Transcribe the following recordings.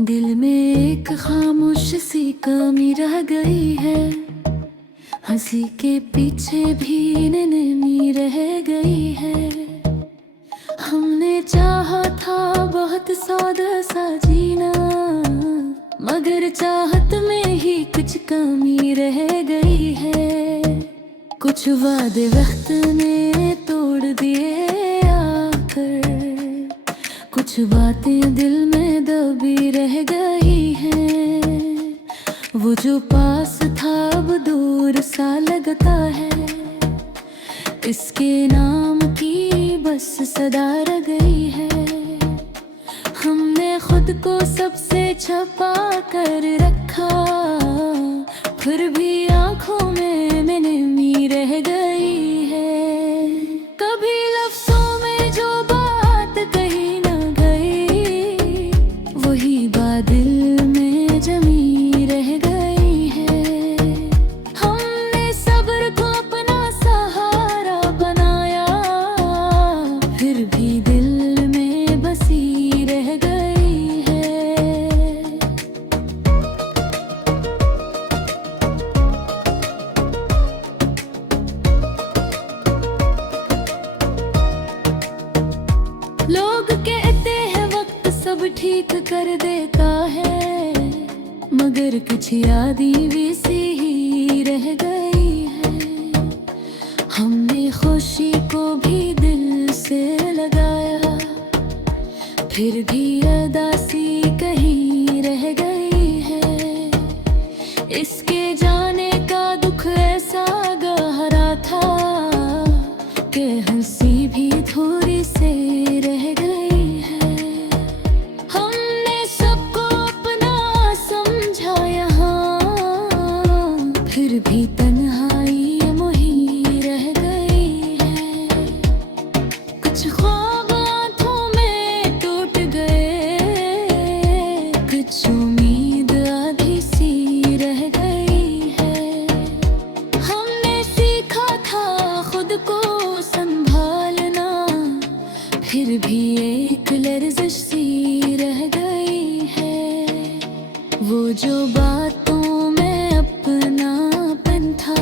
दिल में एक खामोश सी कमी रह गई है, हंसी के पीछे भी नमी रह गई है। हमने चाहा था बहुत सौदा सा जीना, मगर चाहत में ही कुछ कमी रह गई है। कुछ वादे वक्त ने तोड़ दिए आकर, कुछ बातें दिल में दबी रह गई हैं। वो जो पास था अब दूर सा लगता है, इसके नाम की बस सदा रह गई है। हमने खुद को सबसे छुपा कर रखा, फिर भी आंखों में नमी रह गई है। कभी लफ्जों में जो बात कही न गई, वही बात दिल में जमी रह गई है। हमने सब्र को अपना सहारा बनाया, फिर भी दिल में बसी रह गई है। लोग कहते हैं वक्त सब ठीक कर देता है, मगर कुछ यादें वैसी ही रह गई है। हमने खुशी को भी दिल से लगाया, फिर भी अदासी कहीं रह गई है। इसके जाने का दुख ऐसा गहरा था कि हंसी भी थोड़ी से रह गई है। हमने सबको अपना समझा यहाँ, फिर भी तन्हाई मुही रह गई है। कुछ ख्वाब आँखों में टूट गए, कुछ उम्मीद आधी सी रह गई है। हमने सीखा था खुद को संभालना, फिर भी एक लर्जिश सी रह गई है। वो जो बातों में अपनापन था,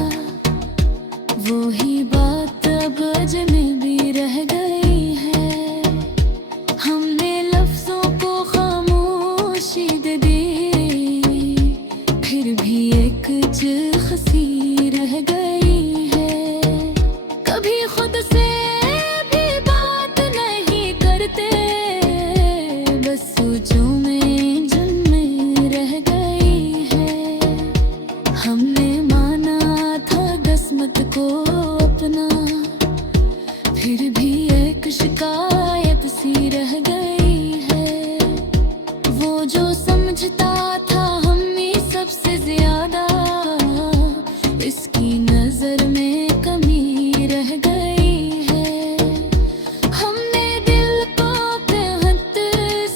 वो ही बात अब अजनबी रह गई है। हमने लफ्जों को खामोशी दे दी, फिर भी एक सी रह गई है। कभी खुद से भी बात नहीं करते, बस सोचों में जन्मे रह गई है। हमने माना था किस्मत को अपना, फिर भी एक शिकायत सी रह गई है। वो जो समझता था हम ही सबसे ज्यादा, इसकी नजर में कमी रह गई है। हमने दिल को बेहद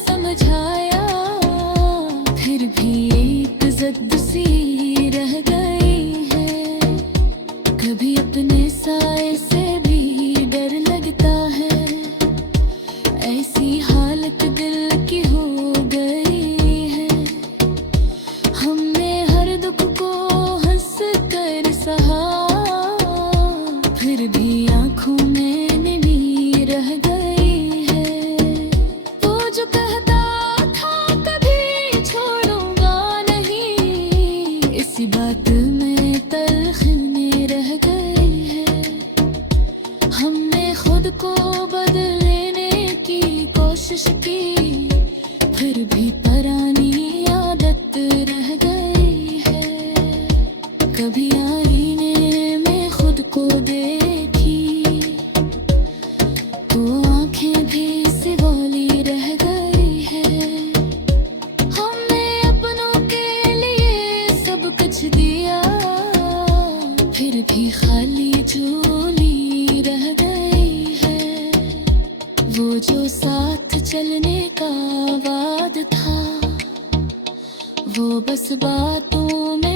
समझाया, फिर भी एक जिद सी रह गई है। कभी अपने साए से भी डर लगता है, ऐसी हालत दिल की हो गई है। हमने हर दुख को हंस कर सहा, फिर भी आंखों में नमी रह गई है। वो जो कहता था कभी छोड़ूंगा नहीं, इसी बात में तलखनी रह गई है। हमने खुद को बदलने की कोशिश की, फिर भी पुरानी आदत रह गई है। कभी आईने में खुद को देखी, तो आंखें भी सिवाली रह गई है। हमने अपनों के लिए सब कुछ दिया, फिर भी खाली झोली रह जो साथ चलने का वाद था वो बस बातों में